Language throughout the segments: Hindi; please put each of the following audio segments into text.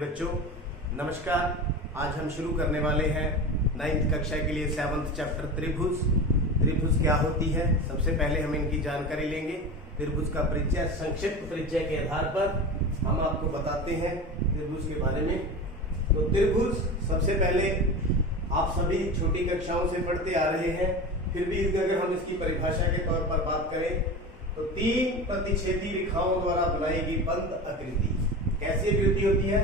बच्चों, नमस्कार। आज हम शुरू करने वाले हैं 9th कक्षा के लिए 7th चैप्टर त्रिभुज। त्रिभुज क्या होती है, सबसे पहले हम इनकी जानकारी लेंगे। त्रिभुज का परिचय, संक्षिप्त परिचय के आधार पर हम आपको बताते हैं त्रिभुज के बारे में। तो त्रिभुज सबसे पहले आप सभी छोटी कक्षाओं से पढ़ते आ रहे हैं, फिर भी अगर हम इसकी परिभाषा के तौर पर बात करें तो तीन प्रतिच्छेदी रेखाओं द्वारा बनाई गई बंद आकृति। कैसी आकृति होती है?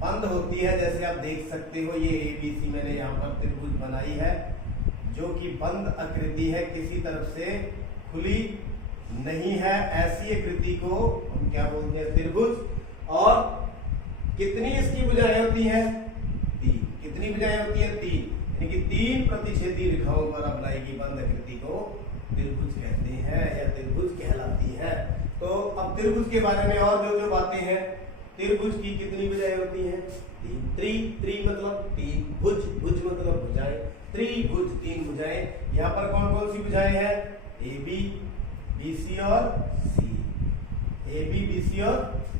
बंद होती है। जैसे आप देख सकते हो, ये ABC मैंने यहाँ पर त्रिभुज बनाई है जो कि बंद आकृति है, किसी तरफ से खुली नहीं है। ऐसी आकृति को हम क्या बोलते हैं? त्रिभुज। और कितनी इसकी भुजाएं होती हैं? तीन। कितनी भुजाएं होती हैं? तीन। यानी कि तीन प्रतिच्छेदी रेखाओं द्वारा बनाई गई बंद आकृति को त्रिभुज कहते हैं या त्रिभुज कहलाती है। तो अब त्रिभुज के बारे में और जो बातें हैं, त्रिभुज की कितनी भुजाएं होती हैं? तीन। त्रि मतलब तीन, भुज मतलब भुजाएं, त्रिभुज तीन भुजाएं। यहाँ पर कौन कौन सी भुजाएं हैं? AB, BC और C। AB, BC और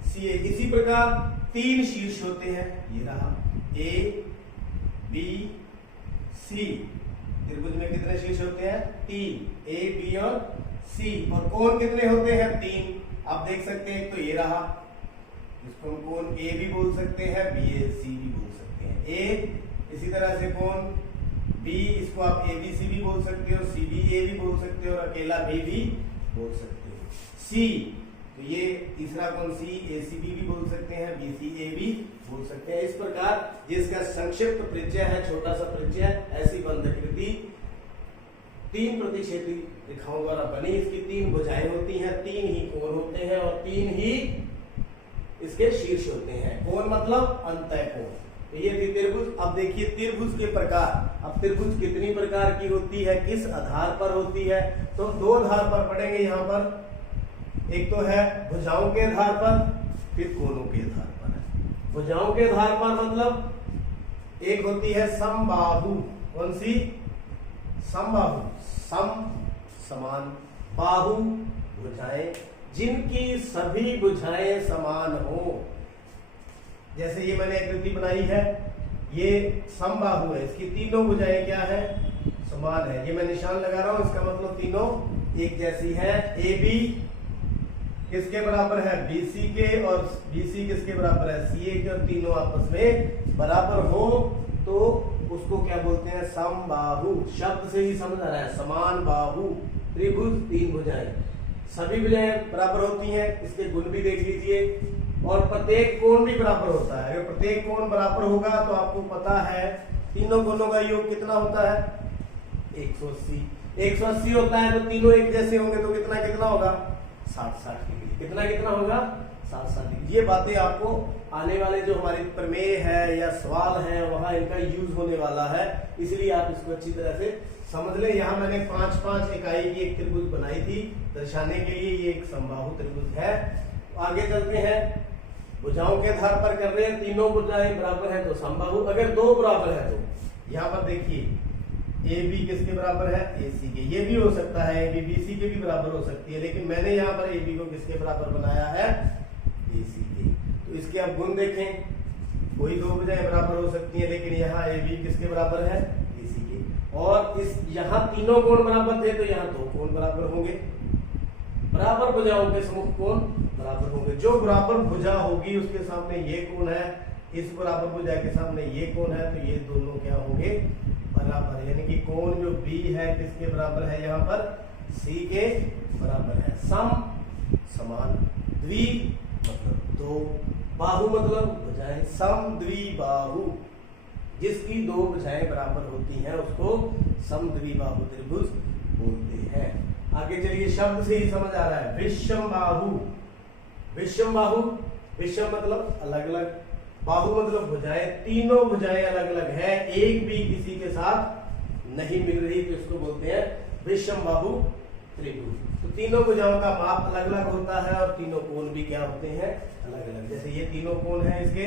CA। इसी प्रकार तीन शीर्ष होते हैं, ये रहा A, B, C। त्रिभुज में कितने शीर्ष होते हैं? तीन, A, B और C। और कोण कितने होते हैं? तीन। आप देख सकते हैं, एक तो ये रहा, इसको हम कोण A भी बोल सकते हैं, BAC भी बोल सकते हैं। A, इसी तरह से कोण B, इसको आप ABC भी बोल सकते हो, CBA भी बोल सकते हो और अकेला B भी बोल सकते हो। C, तो ये तीसरा कोण C, ACB भी बोल सकते हैं, BCA भी बोल सकते हैं। इस प्रकार जिसका संक्षिप्त परिचय है, छोटा सा परिचय, ऐसी बंद आकृति तीन प्रतिच्छेदी रेखाओं द्वारा बनी। इसकी तीन भुजाएं होती हैं, तीन ही कोण होते हैं और तीन ही इसके शीर्ष होते हैं। कोण मतलब अंतः कोण। तो ये थी त्रिभुज। अब देखिए त्रिभुज के प्रकार। अब त्रिभुज कितनी प्रकार की होती है, किस आधार पर होती है? तो हम दो आधार पर पढ़ेंगे यहाँ पर। एक तो है भुजाओं के आधार पर, फिर कोणों के आधार पर। भुजाओं के आधार पर मतलब एक होती है समबाहु। कौन सी? समबाहु। सम समान, बाहु भुजाएं, जिनकी सभी भुजाएं समान हो। जैसे ये मैंने आकृति बनाई है, ये समबाहु है, इसकी तीनों भुजाएं क्या है? समान है। ये मैं निशान लगा रहा हूं, इसका मतलब तीनों एक जैसी है। AB किसके बराबर है? BC के, और BC किसके बराबर है? CA के, और तीनों आपस में बराबर हो तो उसको क्या बोलते हैं? समबाहु। शब्द से ही समझ आ रहा है, समान बाहु त्रिभुज, तीन भुजाएं, सभी भुजाएं बराबर होती हैं। इसके गुण भी देख लीजिए। और प्रत्येक कोण भी बराबर होता है। अगर प्रत्येक कोण बराबर होगा तो आपको पता है तीनों कोणों का योग कितना होता है? 180। 180 होता है तो तीनों एक जैसे होंगे तो कितना कितना होगा? 60-60 डिग्री। कितना होगा? 60-60 डिग्री। ये बातें आपको आने वाले जो हमारे प्रमेय है या सवाल है वहां इनका यूज होने वाला है, इसलिए आप इसको अच्छी तरह से समझ लें। यहाँ मैंने 5-5 इकाई की एक त्रिभुज बनाई थी दर्शाने के लिए। ये एक समबाहु त्रिभुज है। आगे चलते हैं। भुजाओं के आधार पर कर रहे हैं, तीनों भुजाएं बराबर है तो समबाहु। अगर दो बराबर है तो यहाँ पर देखिए AB किसके बराबर है? AC के। ये भी हो सकता है AB BC के भी बराबर हो सकती है, लेकिन मैंने यहाँ पर AB को किसके बराबर बनाया है? AC के। तो इसके आप गुण देखें, कोई दो भुजाएं बराबर हो सकती है, लेकिन यहाँ AB किसके बराबर है? AC के। और इस यहाँ तीनों कोण बराबर थे तो यहाँ दो कोण बराबर होंगे। बराबर भुजाओं के समूह कोण बराबर होंगे। जो बराबर भुजा होगी उसके सामने ये कोण है, इस बराबर भुजा के सामने ये कोण है, तो ये दोनों क्या होंगे? बराबर। यानी कि कोण जो B है किसके बराबर है? यहाँ पर C के बराबर है। सम समान, द्वि मतलब दो, बाहु मतलब भुजाएं, सम द्विबाहु। जिसकी दो भुजाएं बराबर होती हैं उसको सम द्विबाहु त्रिभुज बोलते हैं। आगे चलिए, शब्द से ही समझ आ रहा है। विषमबाहु। विषमबाहु, विषम मतलब अलग अलग, बाहु मतलब भुजाएं, तीनों भुजाएं अलग अलग है, एक भी किसी के साथ नहीं मिल रही, तो इसको बोलते हैं विषमबाहु त्रिभुज। तो तीनों भुजाओं का माप अलग अलग होता है और तीनों कोण भी क्या होते हैं? अलग अलग। जैसे ये तीनों कोण हैं इसके,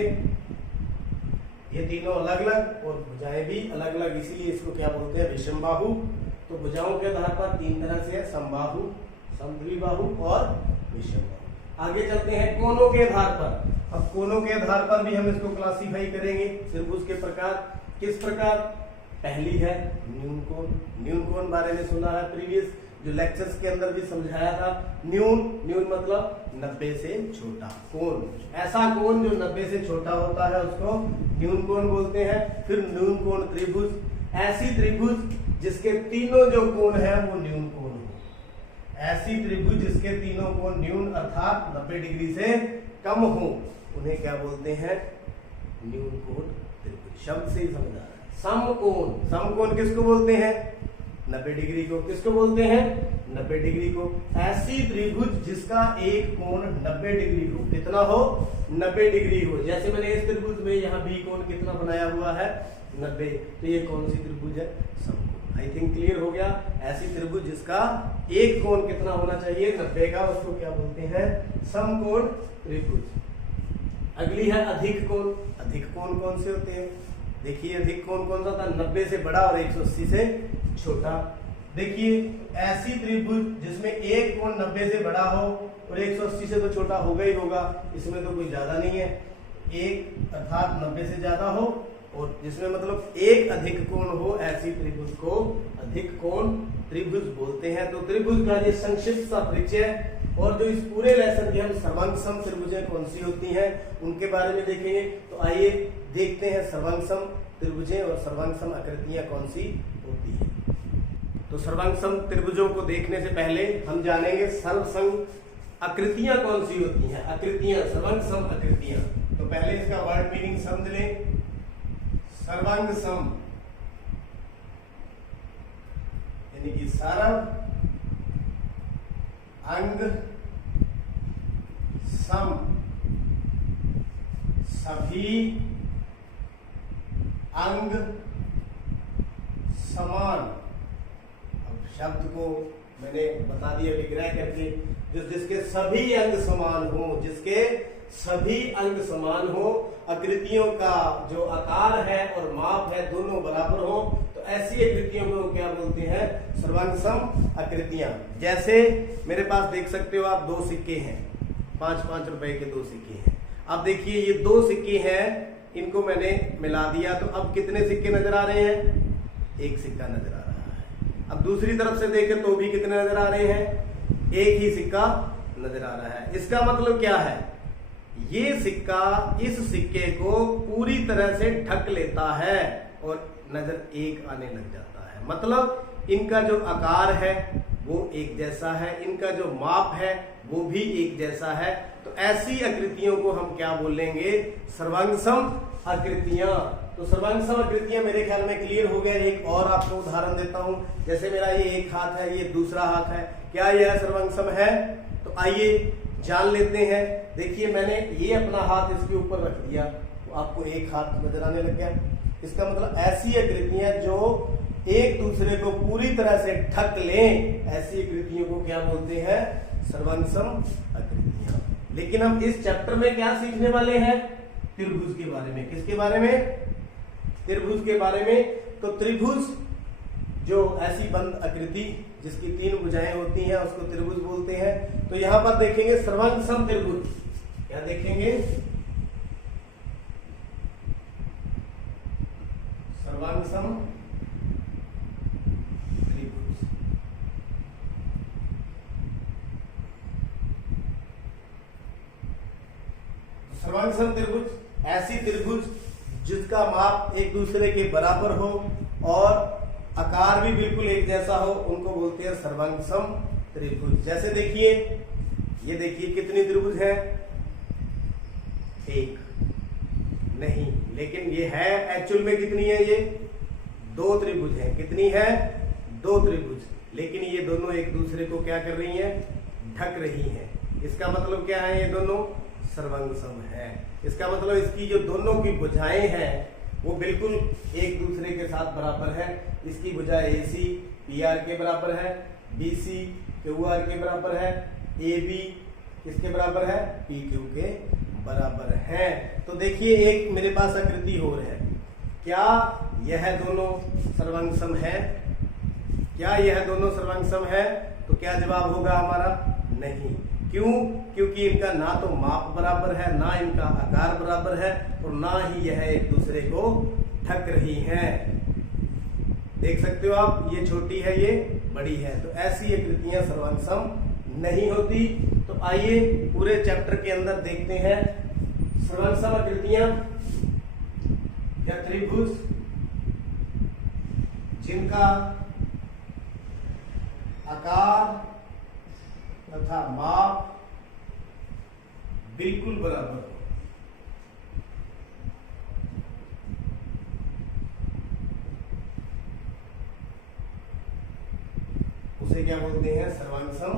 ये तीनों अलग अलग और भुजाएं भी अलग अलग, इसीलिए इसको क्या बोलते हैं? विषमबाहु। तो भुजाओं के आधार पर तीन तरह से है, समबाहु, समद्विबाहु और विषमबाहु। आगे चलते हैं कोनों के आधार पर। अब कोनों के आधार पर भी हम इसको क्लासिफाई करेंगे त्रिभुज के प्रकार। किस प्रकार? पहली है न्यून कोण। न्यून कोण बारे में सुना है, प्रीवियस जो लेक्चर्स के अंदर भी समझाया था। न्यून मतलब 90 से छोटा कोण, ऐसा कोण जो 90 से छोटा होता है उसको न्यून कोण बोलते हैं। फिर न्यून कोण त्रिभुज, ऐसी त्रिभुज जिसके तीनों जो कोण है वो न्यून कोण हो। ऐसी त्रिभुज जिसके तीनों कोण न्यून अर्थात 90 डिग्री से कम हो, उन्हें क्या बोलते हैं? न्यून कोण त्रिभुज। शब्द से ही समझ आ रहा है। समकोण, समकोण किसको बोलते हैं? 90 डिग्री को। किसको बोलते हैं? 90 डिग्री को। ऐसी त्रिभुज जिसका एक कोण 90 डिग्री हो। कितना हो? 90 डिग्री हो। जैसे मैंने इस त्रिभुज में यहाँ बी कोण कितना बनाया हुआ है? 90। तो ये कौन सी त्रिभुज है? समकोण। आई थिंक क्लियर हो गया। ऐसी त्रिभुज जिसका एक कोण कितना होना चाहिए? 90 का, उसको क्या बोलते हैं? समकोण त्रिभुज। अगली है अधिक कोण। अधिक कोण कौन से होते हैं? देखिए अधिक कोण कौन सा था? 90 से बड़ा और 180 से छोटा। देखिए ऐसी त्रिभुज जिसमें एक कोण 90 से बड़ा हो और 180 से तो छोटा होगा ही होगा, इसमें तो कोई ज्यादा नहीं है। एक अर्थात 90 से ज्यादा हो और जिसमें मतलब एक अधिक कोण हो, ऐसी त्रिभुज को अधिक कोण त्रिभुज बोलते हैं। तो त्रिभुज का ये संक्षिप्त सा परिचय, और जो इस पूरे लेसन के हम सर्वांगसम त्रिभुजें कौन सी होती हैं उनके बारे में देखेंगे। तो आइए देखते हैं सर्वांगसम त्रिभुजें और सर्वांगसम आकृतियां कौन सी होती हैं। तो सर्वांगसम त्रिभुजों को देखने से पहले हम जानेंगे सर्वसंग आकृतियां कौन सी होती हैं। आकृतियां, सर्वांगसम आकृतियां। तो पहले इसका वर्ड मीनिंग समझ लें। सर्वांगसम यानी कि सर्व अंग सम, सभी अंग समान। अब शब्द को मैंने बता दिया विग्रह करके, जिसके सभी अंग समान हो, जिसके सभी अंग समान हो, आकृतियों का जो आकार है और माप है दोनों बराबर हो, तो ऐसी आकृतियों को क्या बोलते हैं? सर्वांगसम आकृतियां। जैसे मेरे पास देख सकते हो आप, दो सिक्के हैं, 5-5 रुपए के दो सिक्के हैं। अब देखिए ये दो सिक्के हैं, इनको मैंने मिला दिया, तो अब कितने सिक्के नजर आ रहे हैं? एक सिक्का नजर आ रहा है। अब दूसरी तरफ से देखें तो भी कितने नजर आ रहे हैं? एक ही सिक्का नजर आ रहा है। इसका मतलब क्या है? ये सिक्का इस सिक्के को पूरी तरह से ढक लेता है और नजर एक आने लग जाता है। मतलब इनका जो आकार है वो एक जैसा है, इनका जो माप है वो भी एक जैसा है। तो ऐसी आकृतियों को हम क्या बोलेंगे? सर्वांगसम आकृतियां। तो सर्वांगसम आकृतियां मेरे ख्याल में क्लियर हो गया। एक और आपको उदाहरण देता हूं। जैसे मेरा ये एक हाथ है, ये दूसरा हाथ है, क्या यह सर्वांगसम है? तो आइए जान लेते हैं। देखिए मैंने ये अपना हाथ इसके ऊपर रख दिया, तो आपको एक हाथ नजर आने लग गया। इसका मतलब ऐसी आकृतियां जो एक दूसरे को पूरी तरह से ढक लें, ऐसी आकृतियों को क्या बोलते हैं? सर्वांगसम आकृतियां। लेकिन हम इस चैप्टर में क्या सीखने वाले हैं? त्रिभुज के बारे में। किसके बारे में? त्रिभुज के बारे में। तो त्रिभुज जो ऐसी बंद आकृति जिसकी 3 भुजाएं होती हैं उसको त्रिभुज बोलते हैं। तो यहां पर देखेंगे सर्वांगसम त्रिभुज। क्या देखेंगे? सर्वांगसम त्रिभुज। सर्वांगसम त्रिभुज ऐसी त्रिभुज जिसका माप एक दूसरे के बराबर हो और आकार भी बिल्कुल एक जैसा हो, उनको बोलते हैं सर्वांगसम त्रिभुज। जैसे देखिए, ये देखिए कितनी त्रिभुज है? एक नहीं, लेकिन ये है एक्चुअल में कितनी है? ये 2 त्रिभुज है। कितनी है? 2 त्रिभुज। लेकिन ये दोनों एक दूसरे को क्या कर रही हैं? ढक रही हैं। इसका मतलब क्या है? ये दोनों सर्वांगसम है। इसका मतलब इसकी जो दोनों की भुजाएं हैं वो बिल्कुल एक दूसरे के साथ बराबर है। इसकी भुजा AC PR के बराबर है, BC QR के बराबर है, AB किसके बराबर है? PQ के बराबर है। तो देखिए एक मेरे पास आकृति और है, क्या यह दोनों सर्वांगसम है? क्या यह दोनों सर्वांगसम है? तो क्या जवाब होगा हमारा? नहीं। क्यों? क्योंकि इनका ना तो माप बराबर है, ना इनका आकार बराबर है, और ना ही यह एक दूसरे को ढक रही हैं। देख सकते हो आप, ये छोटी है, ये बड़ी है, तो ऐसी आकृतियां सर्वांगसम नहीं होती। तो आइए पूरे चैप्टर के अंदर देखते हैं सर्वांगसम आकृतियां या त्रिभुज जिनका आकार तथा माप बिल्कुल बराबर हो। उसे क्या बोलते हैं? सर्वांगसम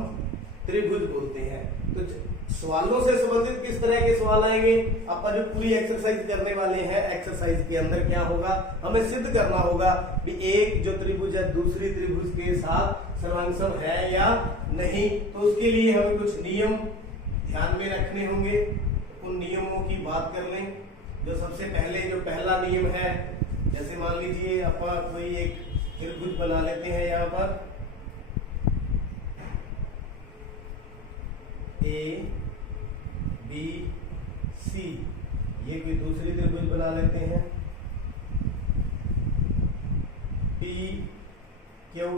त्रिभुज बोलते हैं। तो सवालों से संबंधित किस तरह के सवाल आएंगे? अपन जो पूरी एक्सरसाइज करने वाले हैं, एक्सरसाइज के अंदर क्या होगा, हमें सिद्ध करना होगा कि एक जो त्रिभुज है दूसरी त्रिभुज के साथ सर्वांगसम है या नहीं। तो उसके लिए हमें कुछ नियम ध्यान में रखने होंगे। उन नियमों की बात कर लें। जो सबसे पहले जो पहला नियम है, जैसे मान लीजिए अपन कोई एक त्रिभुज बना लेते हैं, यहाँ पर ए बी सी, ये कोई दूसरी त्रिभुज बना लेते हैं, पी क्यू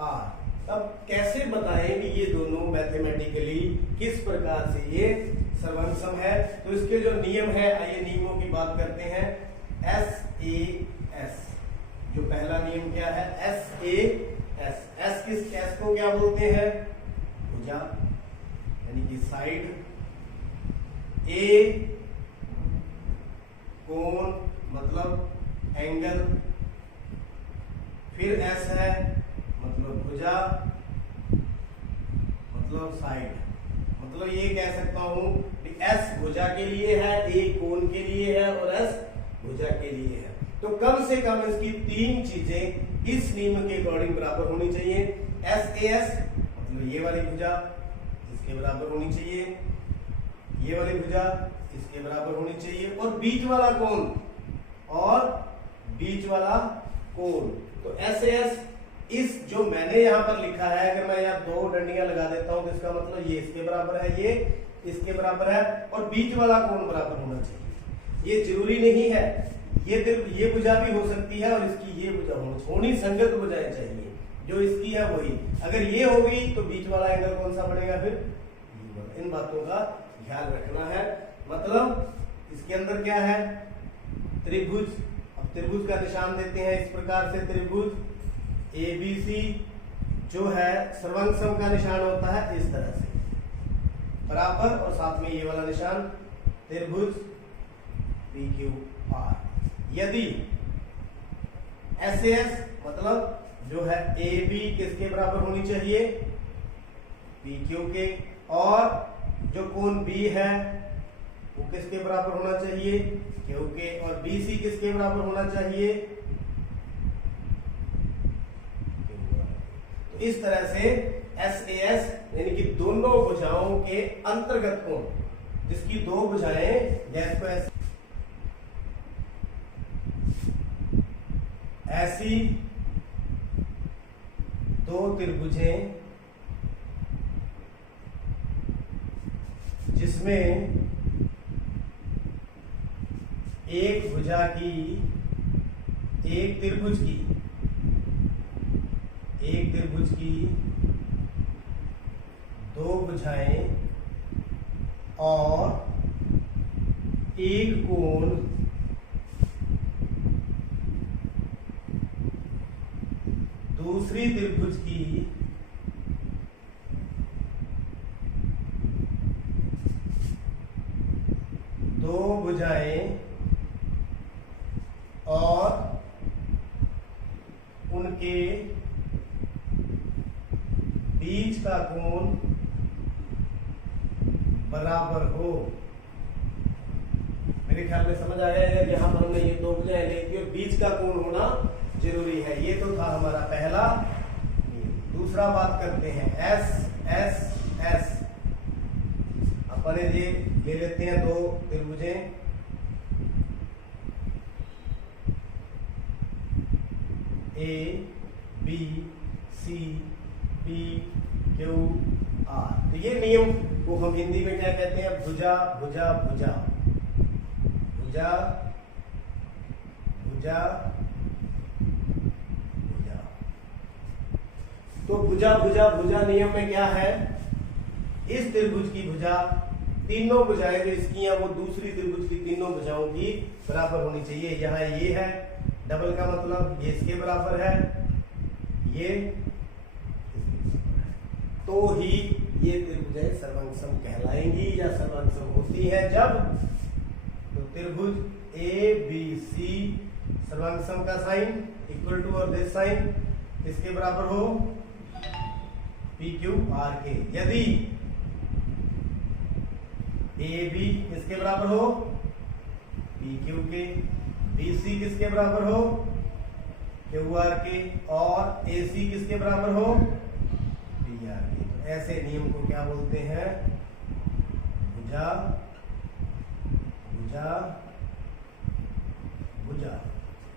आर। अब कैसे बताएं कि ये दोनों मैथमेटिकली किस प्रकार से ये सर्वांगसम है? तो इसके जो नियम है, आइए नियमों की बात करते हैं। एस ए एस, जो पहला नियम क्या है? S A S. एस किस, एस को क्या बोलते हैं? भुजा, यानी कि साइड। ए कोण मतलब एंगल, फिर एस है मतलब भुजा मतलब साइड। मतलब ये कह सकता हूं कि एस भुजा के लिए है, ए कोण के लिए है और एस भुजा के लिए है। तो कम से कम इसकी तीन चीजें इस नियम के अकॉर्डिंग बराबर होनी चाहिए। एस ए एस मतलब ये वाली भुजा इसके बराबर होनी चाहिए, ये वाली भुजा इसके बराबर होनी चाहिए, और बीच वाला कोण, और बीच वाला कोण। तो एस ए एस, इस जो मैंने यहाँ पर लिखा है, अगर मैं यहाँ दो डंडियां लगा देता हूं तो इसका मतलब ये इसके बराबर है, ये इसके बराबर है, और बीच वाला कोण बराबर होना चाहिए। ये जरूरी नहीं है, ये भुजा भी हो सकती है और इसकी ये भुजा होनी, संगत भुजाएं चाहिए। जो इसकी है वही, अगर ये हो गई तो बीच वाला एंगल कौन सा बढ़ेगा? फिर इन बातों का ध्यान रखना है। मतलब इसके अंदर क्या है? त्रिभुज। अब त्रिभुज का निशान देते हैं इस प्रकार से। त्रिभुज ABC जो है सर्वांगसम का निशान होता है इस तरह से, बराबर, और साथ में ये वाला निशान त्रिभुज PQR। यदि SAS मतलब जो है AB किसके बराबर होनी चाहिए? PQ के, और जो कोण B है वो किसके बराबर होना चाहिए? Q के, और BC किसके बराबर होना चाहिए? तो इस तरह से SAS यानी कि दोनों भुजाओं के अंतर्गत कोण, जिसकी दो भुजाएं, जैसे ऐसी दो त्रिभुजें जिसमें एक भुजा की, एक त्रिभुज की दो भुजाएं और एक कोण दूसरी त्रिभुज की दो भुजाएं और उनके बीच का कोण बराबर हो। मेरे ख्याल में समझ आ गया है। यहां पर हमने ये दो भुजाएं लेती और बीच का कोण होना जरूरी है। ये तो था हमारा पहला। दूसरा बात करते हैं एस एस एस। अपने ये ले लेते हैं दो त्रिभुजें, A B C P Q R. तो ये नियम को हम हिंदी में क्या कहते हैं? भुजा भुजा भुजा, भुजा भुजा भुजा। तो भुजा भुजा भुजा नियम में क्या है? इस त्रिभुज की भुजा, तीनों भुजाएं जो इसकी हैं वो दूसरी त्रिभुज की तीनों भुजाओं की बराबर होनी चाहिए। यहाँ ये है डबल का मतलब ये इसके बराबर है, ये तो ही ये त्रिभुजें सर्वांगसम कहलाएंगी या सर्वांगसम होती है जब तो त्रिभुज ए बी सी सर्वांगसम का साइन इक्वल टू और दिस साइन किसके बराबर हो? पी क्यू आर के। यदि ए बी किसके बराबर हो? पी क्यू के। बी सी किसके बराबर हो? क्यू आर के। और ए सी किसके बराबर हो? पी आर के। तो ऐसे नियम को क्या बोलते हैं? भुजा भुजा भुजा।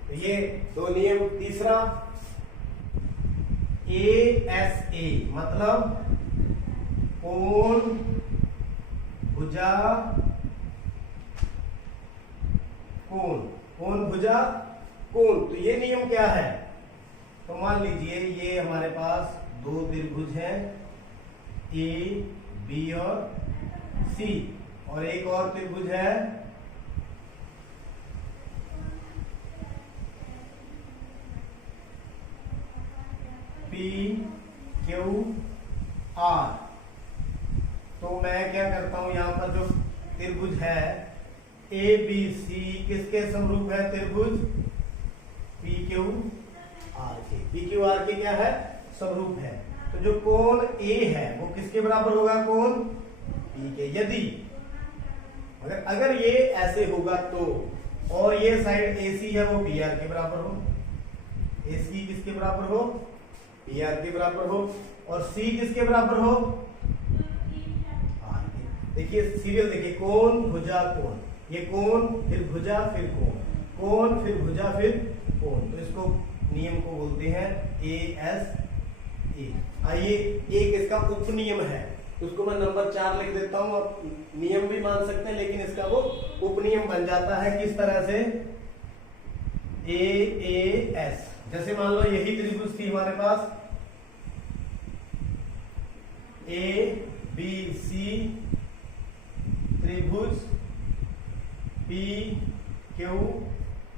तो ये दो नियम। तीसरा ए एस ए मतलब कोण भुजा कोण, कोण भुजा कोण। तो ये नियम क्या है? तो मान लीजिए ये हमारे पास दो त्रिभुज हैं ए बी और सी, और एक और त्रिभुज है पी क्यू आर। तो मैं क्या करता हूं, यहां पर जो त्रिभुज है ए बी सी किसके समरूप है? त्रिभुज पी क्यू आर के। पी क्यू आर के क्या है? समरूप है। तो जो कोण ए है वो किसके बराबर होगा? कोण पी के। यदि अगर ये ऐसे होगा तो, और ये साइड ए सी है वो पी आर के बराबर हो, ए सी किसके बराबर हो? पी आर के बराबर हो, और सी किसके बराबर हो? आर के। देखिए सीरियल देखिए, कोण भुजा कोण, ये कोण फिर भुजा फिर कोण, कोण फिर भुजा फिर कोण। तो इसको नियम को बोलते हैं ए एस ए। आइए एक इसका उप नियम है, उसको मैं नंबर 4 लिख देता हूं। आप नियम भी मान सकते हैं लेकिन इसका वो उप नियम बन जाता है। किस तरह से? A S. जैसे मान लो यही त्रिभुज थी हमारे पास ए बी सी त्रिभुज पी क्यू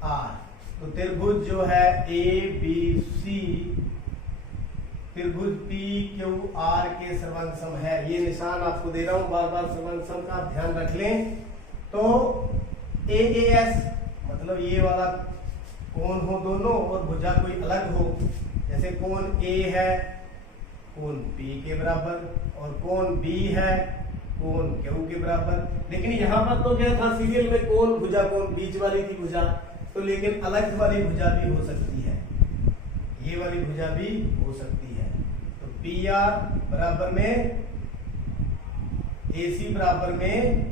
आर। तो त्रिभुज जो है ए बी सी त्रिभुज पी क्यू आर के सर्वांगसम है। ये निशान आपको दे रहा हूं बार बार, सर्वांगसम का ध्यान रख लें। तो ए एस मतलब ये वाला कोण हो दोनों और भुजा कोई अलग हो। जैसे कोण ए है कोण पी के बराबर, और कोण बी है कोण क्यू के बराबर। लेकिन यहां पर तो क्या था सीरियल में? कोण भुजा कोण, बीच वाली थी भुजा। तो लेकिन अलग वाली भुजा भी हो सकती है, ये वाली भुजा भी हो सकती है। तो पी आर बराबर में ए सी बराबर में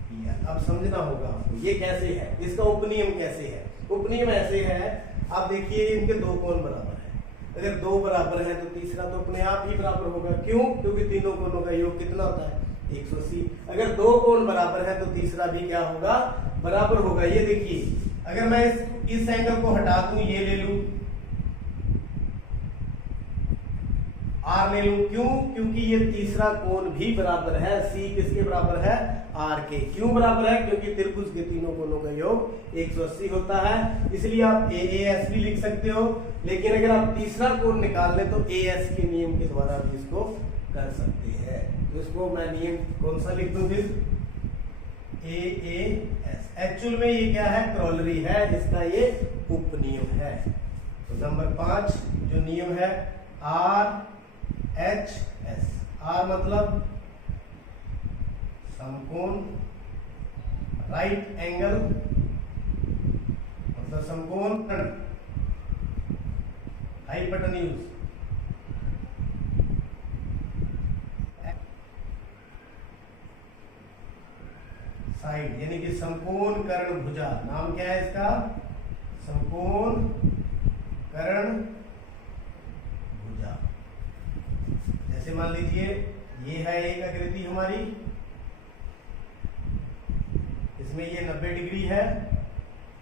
पी आर। अब समझना होगा आपको ये कैसे है, इसका उपनियम कैसे है। उपनियम ऐसे है, आप देखिए इनके दो कोण बराबर है। अगर दो बराबर है तो तीसरा तो अपने आप ही बराबर होगा। क्यों? क्योंकि तीनों कोणों का योग कितना होता है? 180। अगर दो कोण बराबर है तो तीसरा भी क्या होगा? बराबर होगा। ये देखिए अगर मैं इस एंगल को हटा दूं, ये ले लूं आर ले लूं, क्यों? क्योंकि ये तीसरा कोण भी बराबर है। सी किसके बराबर है? आर के। क्यों बराबर है? क्योंकि त्रिभुज के तीनों कोणों का योग 180 होता है। इसलिए आप ए एस भी लिख सकते हो, लेकिन अगर आप तीसरा कोण निकाल लें तो ए एस के नियम के द्वारा भी इसको कर सकते हैं। तो इसको मैं नियम कौन सा लिख दूं फिर? A S. एक्चुअल में ये क्या है? क्रॉलरी है, इसका ये उपनियम है। तो नंबर 5 जो नियम है आर एच एस। आर मतलब समकोण, राइट एंगल मतलब समकोण, हाइपोटेन्यूज। साइड यानी कि समकोण कर्ण भुजा। नाम क्या है इसका? समकोण कर्ण भुजा। जैसे मान लीजिए ये है एक आकृति हमारी, इसमें ये 90 डिग्री है,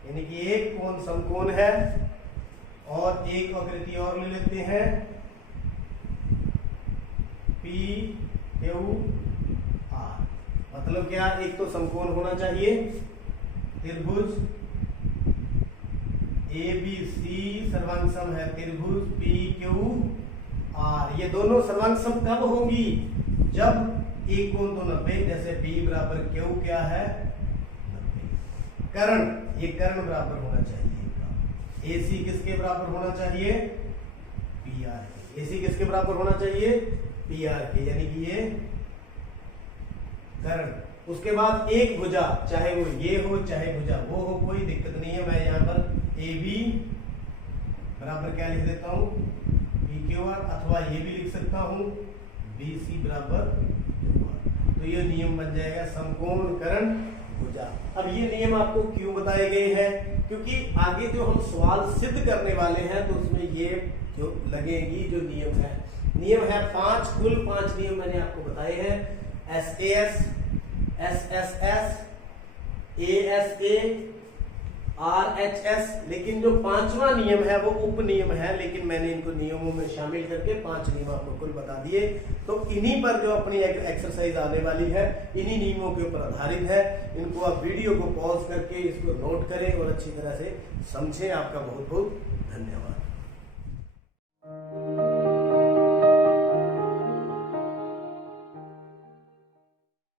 यानी कि एक कोण समकोण है, और एक आकृति और ले लेते हैं पी क्यू आर। मतलब क्या, एक तो समकोण होना चाहिए, त्रिभुज ए बी सी सर्वांग सम है त्रिभुज पी क्यू आर। ये दोनों सर्वांग सम कब होंगी, जब एक कोण तो 90, जैसे पी बराबर क्यू क्या है 90। कर्ण, ये कर्ण बराबर होना चाहिए, एसी किसके बराबर होना चाहिए, पी आर के। एसी किसके बराबर होना चाहिए, पी आर के, यानी कि ये कर्ण। उसके बाद एक भुजा, चाहे वो ये हो चाहे भुजा वो हो, कोई दिक्कत नहीं है। मैं यहाँ पर ए बी बराबर क्या लिख देता हूँ, पी क्यू आर, अथवा ये भी लिख सकता हूँ बी सी बराबर क्यू आर। तो ये नियम बन जाएगा समकोण कर्ण भुजा। अब ये नियम आपको क्यों बताए गए हैं, क्योंकि आगे जो हम सवाल सिद्ध करने वाले हैं तो उसमें ये जो लगेगी जो नियम है। नियम है 5, कुल 5 नियम मैंने आपको बताए हैं, SAS, SSS, ASA, RHS। लेकिन जो 5वां नियम है वो उप नियम है, लेकिन मैंने इनको नियमों में शामिल करके 5 नियम आपको कुल बता दिए। तो इन्हीं पर जो अपनी एक्सरसाइज आने वाली है, इन्हीं नियमों के ऊपर आधारित है। इनको आप वीडियो को पॉज करके इसको नोट करें और अच्छी तरह से समझें। आपका बहुत बहुत धन्यवाद।